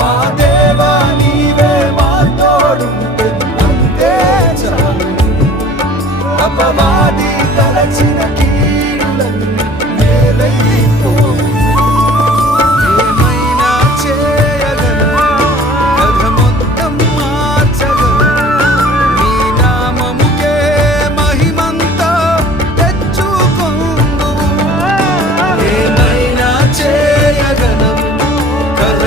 మా దేవా నీవే మా తోడుంటే అంతే చాలు. అపవాది తలచిన కీడులన్నీ మేలైపోవు. ఏమైనా చేయగలను, కథ మొత్తం మార్చగలను. నీ నామముకే మహిమంతా తెచ్చుకొందువు. ఏమైనా చేయగలను, కథ